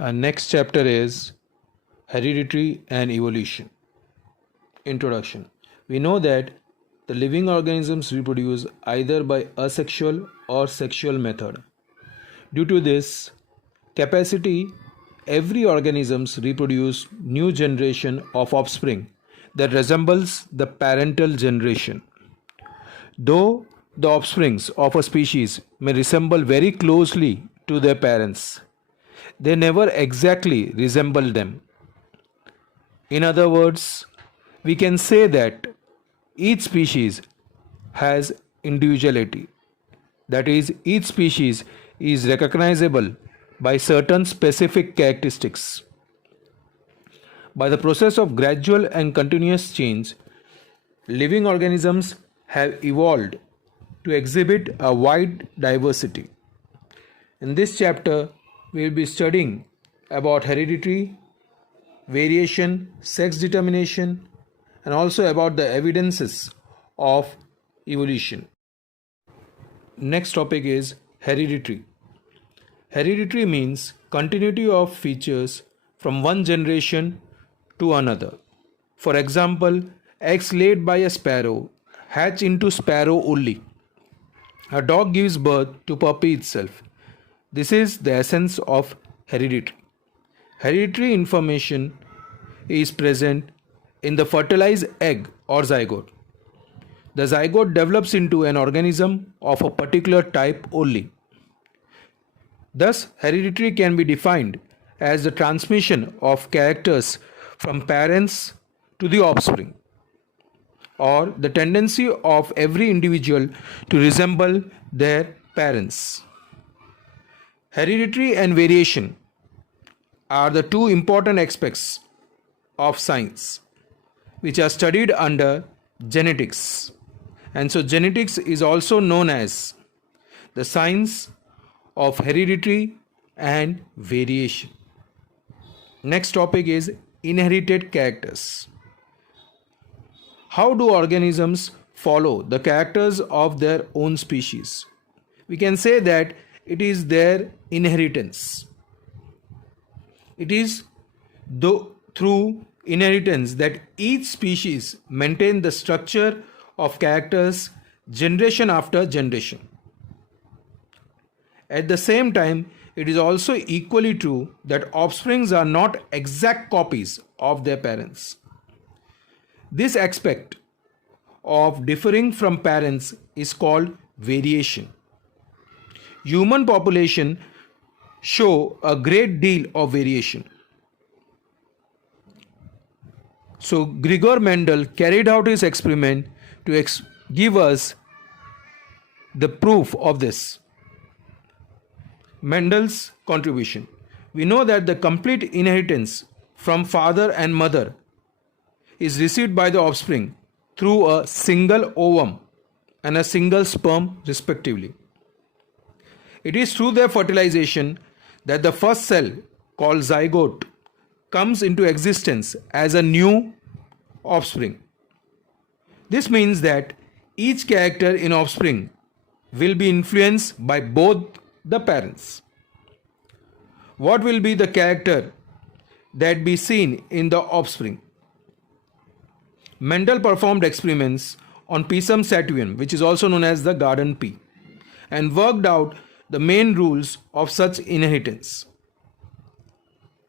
Our next chapter is Heredity and Evolution. Introduction. We know that the living organisms reproduce either by asexual or sexual method. Due to this capacity, every organisms reproduce new generation of offspring that resembles the parental generation. Though the offsprings of a species may resemble very closely to their parents, they never exactly resemble them. In other words, we can say that each species has individuality. That is, each species is recognizable by certain specific characteristics. By the process of gradual and continuous change, living organisms have evolved to exhibit a wide diversity. In this chapter, we will be studying about heredity, variation, sex determination, and also about the evidences of evolution. Next topic is heredity. Heredity means continuity of features from one generation to another. For example, eggs laid by a sparrow hatch into sparrow only. A dog gives birth to puppy itself. This is the essence of heredity. Hereditary information is present in the fertilized egg or zygote. The zygote develops into an organism of a particular type only. Thus, heredity can be defined as the transmission of characters from parents to the offspring, or the tendency of every individual to resemble their parents. Heredity and variation are the two important aspects of science which are studied under genetics. And so genetics is also known as the science of heredity and variation. Next topic is inherited characters. How do organisms follow the characters of their own species? We can say that it is their inheritance. It is through inheritance that each species maintain the structure of characters generation after generation. At the same time, it is also equally true that offsprings are not exact copies of their parents. This aspect of differing from parents is called variation. Human population show a great deal of variation. So Gregor Mendel carried out his experiment to give us the proof of this. Mendel's contribution. We know that the complete inheritance from father and mother is received by the offspring through a single ovum and a single sperm respectively. It is through their fertilization that the first cell, called zygote, comes into existence as a new offspring. This means that each character in offspring will be influenced by both the parents. What will be the character that be seen in the offspring? Mendel performed experiments on Pisum sativum, which is also known as the garden pea, and worked out the main rules of such inheritance.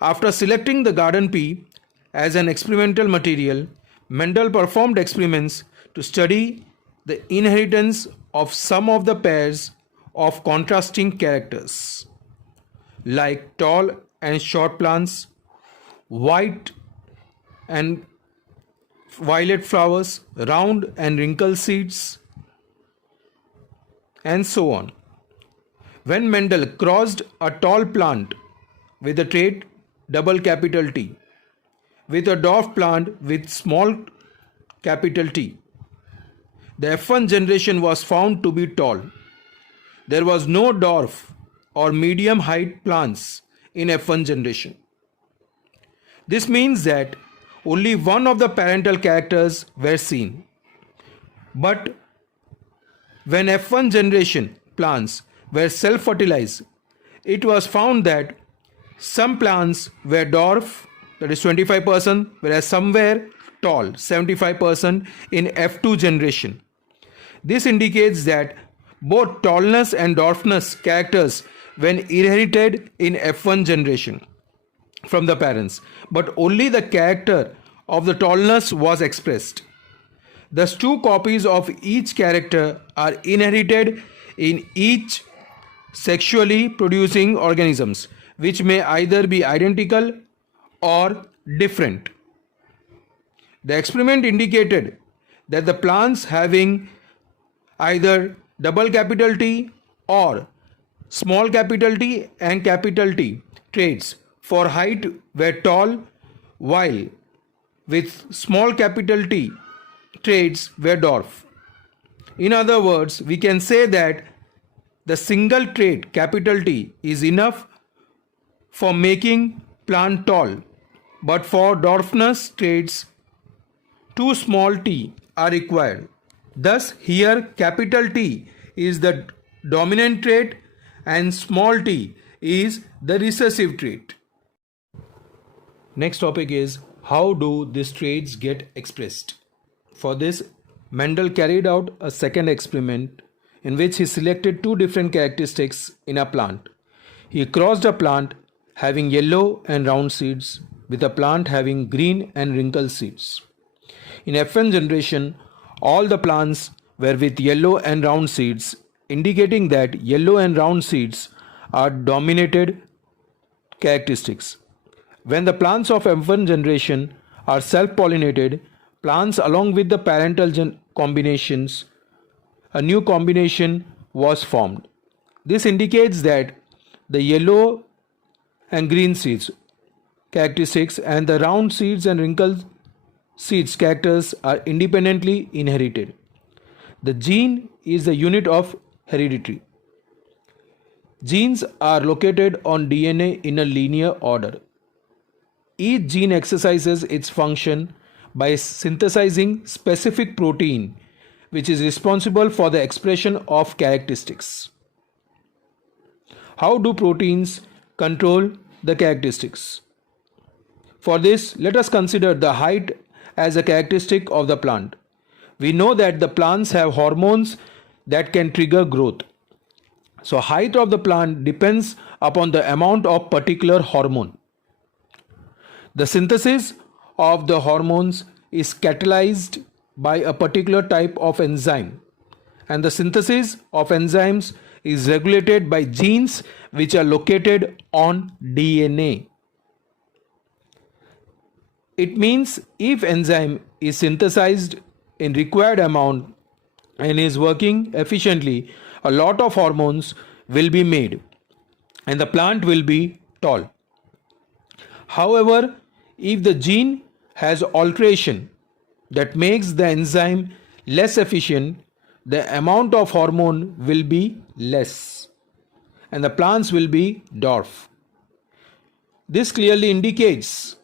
After selecting the garden pea as an experimental material, Mendel performed experiments to study the inheritance of some of the pairs of contrasting characters, like tall and short plants, white and violet flowers, round and wrinkled seeds, and so on. When Mendel crossed a tall plant with the trait double capital T with a dwarf plant with small capital T, the F1 generation was found to be tall. There was no dwarf or medium height plants in F1 generation. This means that only one of the parental characters were seen. But when F1 generation plants were self-fertilized, it was found that Some plants were dwarf, that is 25%, whereas some were tall, 75% in F2 generation. This indicates that both tallness and dwarfness characters when inherited in F1 generation from the parents, but only the character of the tallness was expressed. Thus, two copies of each character are inherited in each sexually producing organisms, which may either be identical or different. The experiment indicated that the plants having either double capital T or small capital T and capital T traits for height were tall, while with small capital T traits were dwarf. In other words, we can say that the single trait capital T is enough for making plant tall, but for dwarfness traits two small t are required. Thus here capital T is the dominant trait and small t is the recessive trait. Next topic is, how do these traits get expressed? For this, Mendel carried out a second experiment in which he selected two different characteristics in a plant. He crossed a plant having yellow and round seeds with a plant having green and wrinkled seeds. In F1 generation, all the plants were with yellow and round seeds, indicating that yellow and round seeds are dominated characteristics. When the plants of F1 generation are self-pollinated, plants along with the parental combinations, a new combination was formed. This indicates that the yellow and green seeds characteristics and the round seeds and wrinkled seeds characters are independently inherited. The gene is the unit of heredity. Genes are located on DNA in a linear order. Each gene exercises its function by synthesizing specific protein which is responsible for the expression of characteristics. How do proteins control the characteristics? For this, let us consider the height as a characteristic of the plant. We know that the plants have hormones that can trigger growth. So height of the plant depends upon the amount of particular hormone. The synthesis of the hormones is catalyzed by a particular type of enzyme, and the synthesis of enzymes is regulated by genes which are located on DNA. It means if enzyme is synthesized in required amount and is working efficiently, a lot of hormones will be made and the plant will be tall. However, if the gene has alteration that makes the enzyme less efficient, the amount of hormone will be less and the plants will be dwarf. This clearly indicates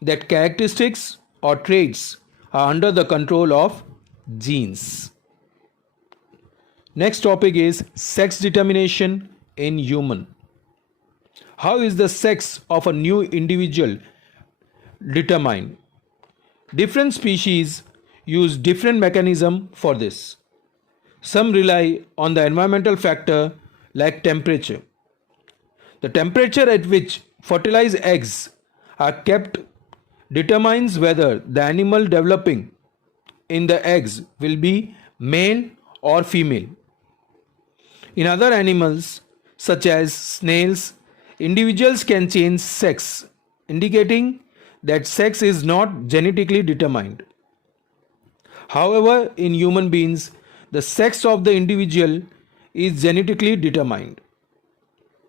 that characteristics or traits are under the control of genes. Next topic is sex determination in human. How is the sex of a new individual determined? Different species use different mechanism for this. Some rely on the environmental factor like temperature. The temperature at which fertilized eggs are kept determines whether the animal developing in the eggs will be male or female. In other animals, such as snails, individuals can change sex, indicating that sex is not genetically determined. However, in human beings, the sex of the individual is genetically determined.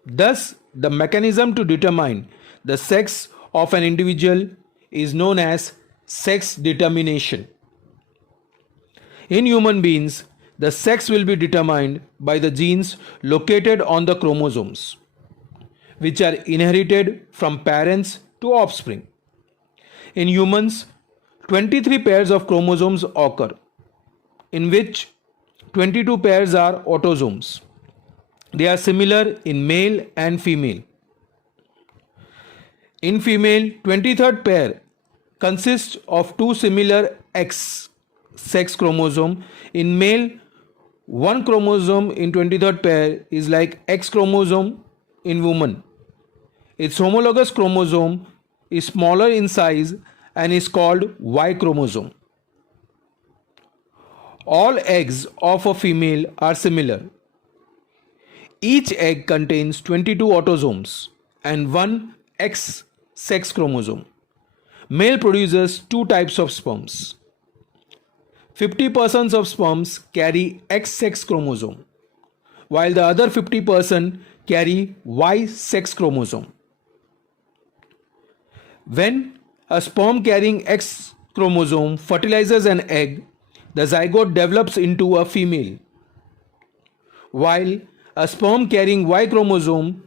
Thus, the mechanism to determine the sex of an individual is known as sex determination. In human beings, the sex will be determined by the genes located on the chromosomes, which are inherited from parents to offspring. In humans, 23 pairs of chromosomes occur, in which 22 pairs are autosomes. They are similar in male and female. In female, 23rd pair consists of two similar X sex chromosome. In male, one chromosome in 23rd pair is like X chromosome in woman. Its homologous chromosome is smaller in size and is called Y chromosome. All eggs of a female are similar. Each egg contains 22 autosomes and one X sex chromosome. Male produces two types of sperms. 50% of sperms carry X sex chromosome, while the other 50% carry Y sex chromosome. When a sperm carrying X chromosome fertilizes an egg, the zygote develops into a female, while a sperm carrying Y chromosome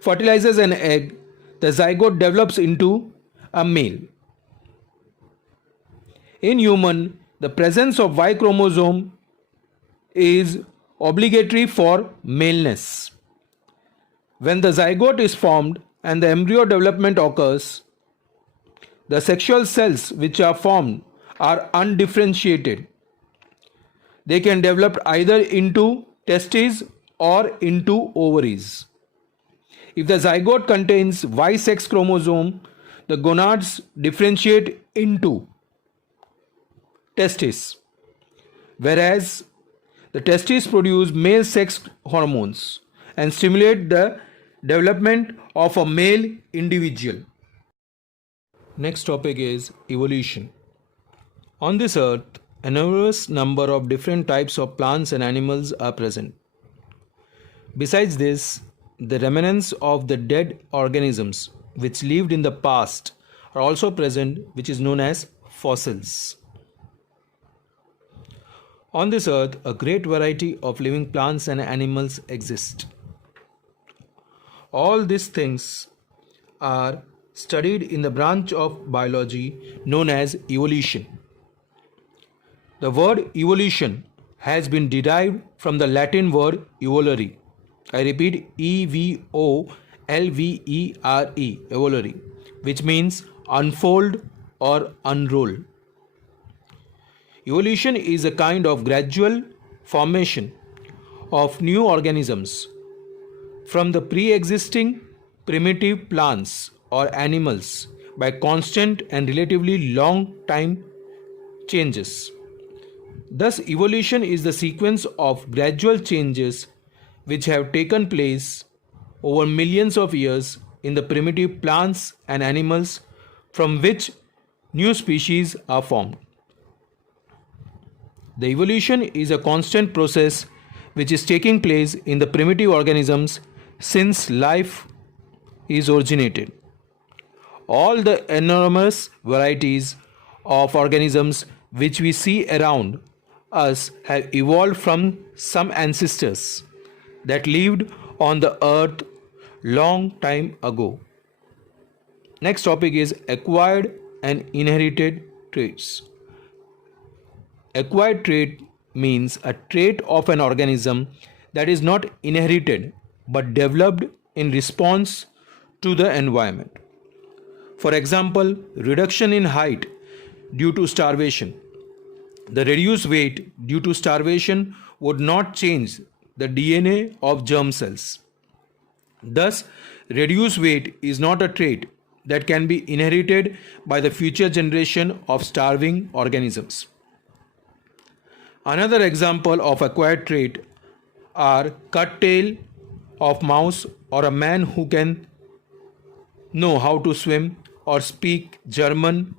fertilizes an egg, the zygote develops into a male. In human, the presence of Y chromosome is obligatory for maleness. When the zygote is formed and the embryo development occurs, the sexual cells which are formed are undifferentiated. They can develop either into testes or into ovaries. If the zygote contains Y sex chromosome, the gonads differentiate into testes, whereas the testes produce male sex hormones and stimulate the development of a male individual. Next topic is evolution. On this earth, a numerous number of different types of plants and animals are present. Besides this, the remnants of the dead organisms which lived in the past are also present, which is known as fossils. On this earth, a great variety of living plants and animals exist. All these things are studied in the branch of biology known as evolution. The word evolution has been derived from the Latin word evolere. I repeat, E-V-O-L-V-E-R-E, evolere, which means unfold or unroll. Evolution is a kind of gradual formation of new organisms from the pre-existing primitive plants or animals by constant and relatively long time changes. Thus, evolution is the sequence of gradual changes which have taken place over millions of years in the primitive plants and animals from which new species are formed. The evolution is a constant process which is taking place in the primitive organisms since life is originated. All the enormous varieties of organisms which we see around us have evolved from some ancestors that lived on the earth long time ago. Next topic is acquired and inherited traits. Acquired trait means a trait of an organism that is not inherited but developed in response to the environment. For example, reduction in height due to starvation. The reduced weight due to starvation would not change the DNA of germ cells. Thus, reduced weight is not a trait that can be inherited by the future generation of starving organisms. Another example of acquired trait are cut tail of mouse or a man who can know how to swim or speak German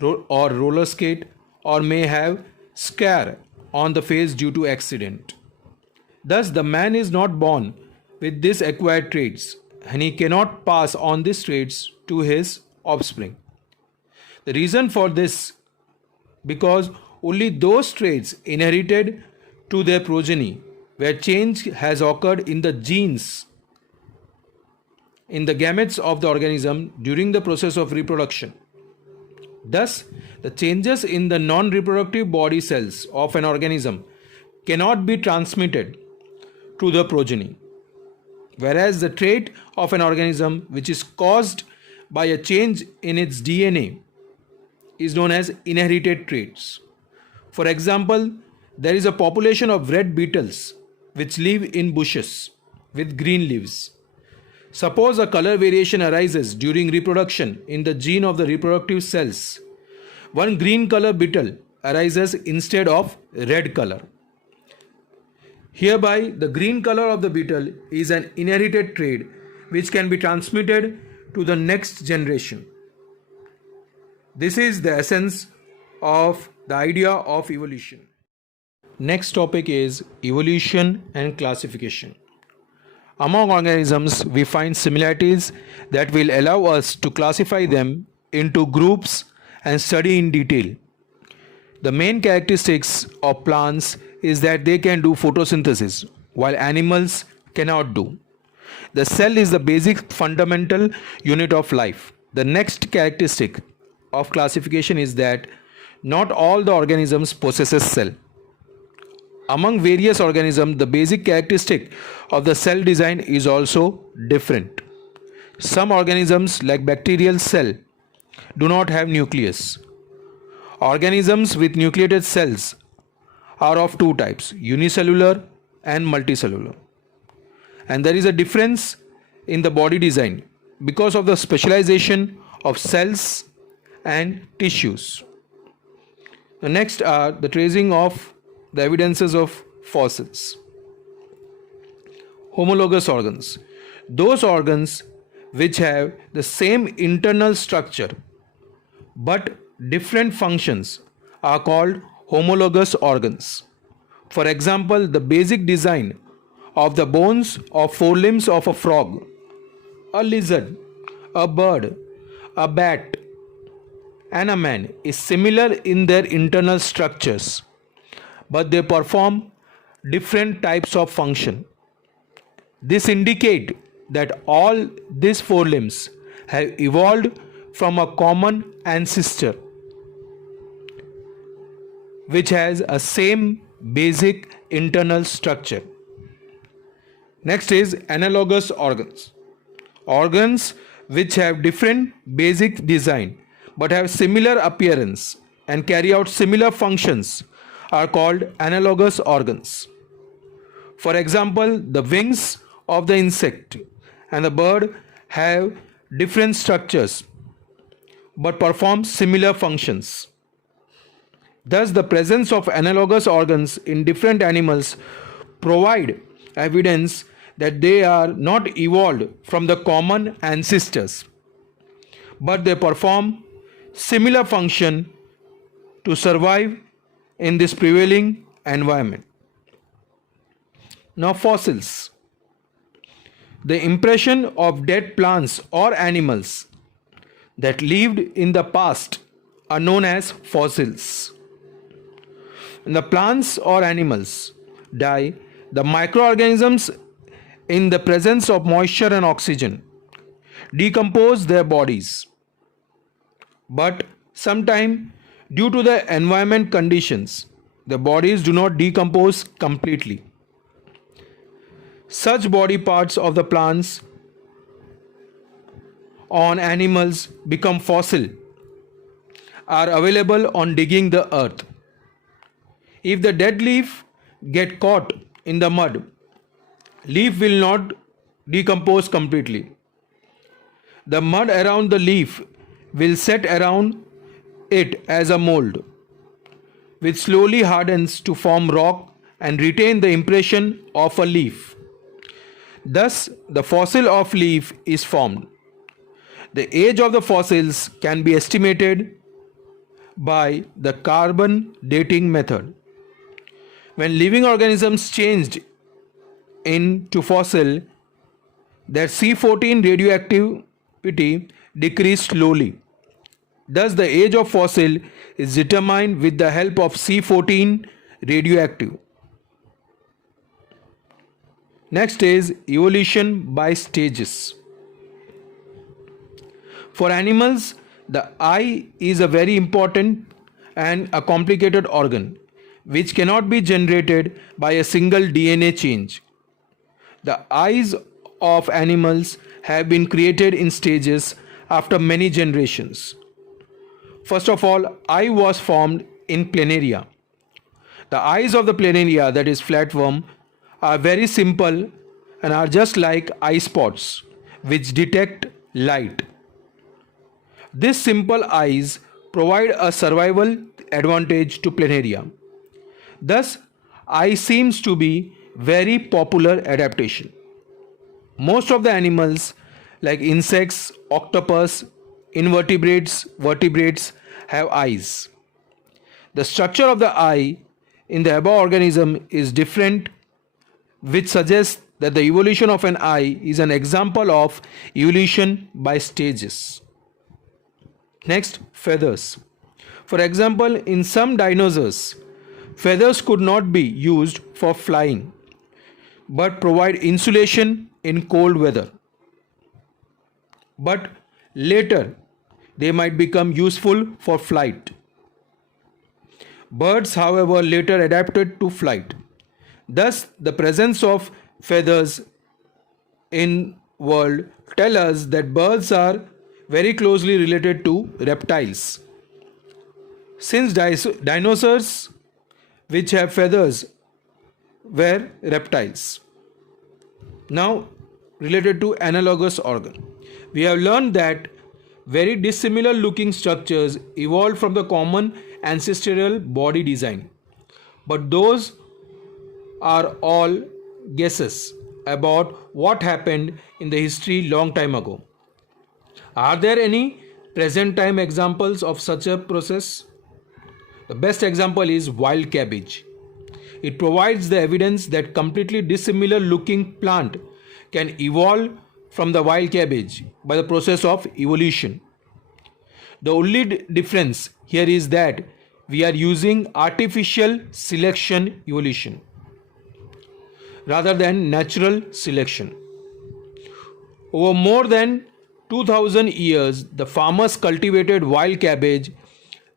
or roller skate or may have scar on the face due to accident. Thus, the man is not born with these acquired traits and he cannot pass on these traits to his offspring. The reason for this because only those traits inherited to their progeny where change has occurred in the genes in the gametes of the organism during the process of reproduction. Thus, the changes in the non-reproductive body cells of an organism cannot be transmitted to the progeny, whereas the trait of an organism which is caused by a change in its DNA is known as inherited traits. For example, there is a population of red beetles which live in bushes with green leaves. Suppose a color variation arises during reproduction in the gene of the reproductive cells. One green color beetle arises instead of red color. Hereby, the green color of the beetle is an inherited trait which can be transmitted to the next generation. This is the essence of the idea of evolution. Next topic is evolution and classification. Among organisms, we find similarities that will allow us to classify them into groups and study in detail. The main characteristics of plants is that they can do photosynthesis, while animals cannot do. The cell is the basic fundamental unit of life. The next characteristic of classification is that not all the organisms possesses cell. Among various organisms, the basic characteristic of the cell design is also different. Some organisms, like bacterial cell, do not have nucleus. Organisms with nucleated cells are of two types, unicellular and multicellular. And there is a difference in the body design because of the specialization of cells and tissues. The next are the tracing of the evidences of fossils. Homologous organs. Those organs which have the same internal structure but different functions are called homologous organs. For example, the basic design of the bones or forelimbs of a frog, a lizard, a bird, a bat, and a man is similar in their internal structures, but they perform different types of function. This indicates that all these forelimbs have evolved from a common ancestor which has a same basic internal structure. Next is analogous organs. Organs which have different basic design but have similar appearance and carry out similar functions are called analogous organs. For example, the wings of the insect and the bird have different structures but perform similar functions. Thus, the presence of analogous organs in different animals provide evidence that they are not evolved from the common ancestors, but they perform similar function to survive in this prevailing environment. Now, fossils. The impression of dead plants or animals that lived in the past are known as fossils. When the plants or animals die, the microorganisms in the presence of moisture and oxygen decompose their bodies. But sometimes, due to the environment conditions, the bodies do not decompose completely. Such body parts of the plants on animals become fossil are available on digging the earth. If the dead leaf get caught in the mud, leaf will not decompose completely. The mud around the leaf will set around it as a mold, which slowly hardens to form rock and retain the impression of a leaf. Thus, the fossil of leaf is formed. The age of the fossils can be estimated by the carbon dating method. When living organisms changed into fossil, their C14 radioactivity decreased slowly. Thus, the age of fossil is determined with the help of C14 radioactive. Next is evolution by stages. For animals, the eye is a very important and a complicated organ which cannot be generated by a single DNA change. The eyes of animals have been created in stages after many generations. First of all, eye was formed in planaria. The eyes of the planaria, that is flatworm, are very simple and are just like eye spots which detect light. These simple eyes provide a survival advantage to planaria. Thus, eye seems to be very popular adaptation. Most of the animals like insects, octopus, invertebrates, vertebrates have eyes. The structure of the eye in the above organism is different, which suggests that the evolution of an eye is an example of evolution by stages. Next, feathers. For example, in some dinosaurs, feathers could not be used for flying but provide insulation in cold weather. But later, they might become useful for flight. Birds, however, later adapted to flight. Thus, the presence of feathers in world tell us that birds are very closely related to reptiles. Since dinosaurs which have feathers were reptiles. Now, related to analogous organ. We have learned that very dissimilar looking structures evolved from the common ancestral body design. But those are all guesses about what happened in the history long time ago. Are there any present time examples of such a process? The best example is wild cabbage. It provides the evidence that completely dissimilar looking plant can evolve from the wild cabbage by the process of evolution. The only difference here is that we are using artificial selection evolution rather than natural selection. Over more than 2000 years, the farmers cultivated wild cabbage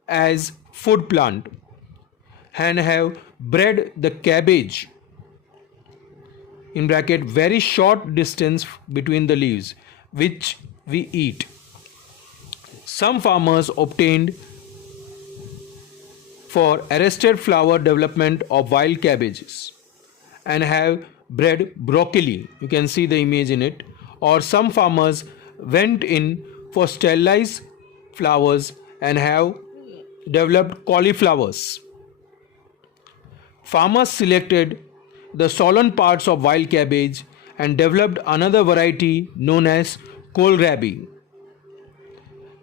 as food plant and have bred the cabbage in bracket very short distance between the leaves which we eat. Some farmers obtained for arrested flower development of wild cabbages and have bred broccoli. You can see the image in it. Or some farmers went in for sterilized flowers and have developed cauliflowers. Farmers selected the swollen parts of wild cabbage and developed another variety known as kohlrabi.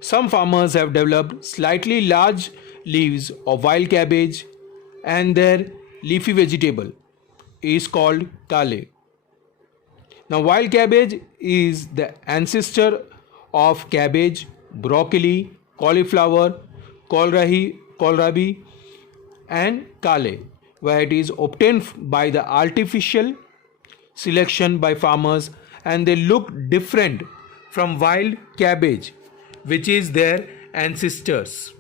Some farmers have developed slightly large leaves of wild cabbage and their leafy vegetable is called kale. Now, wild cabbage is the ancestor of cabbage, broccoli, cauliflower, kohlrabi and kale, where it is obtained by the artificial selection by farmers, and they look different from wild cabbage which is their ancestors.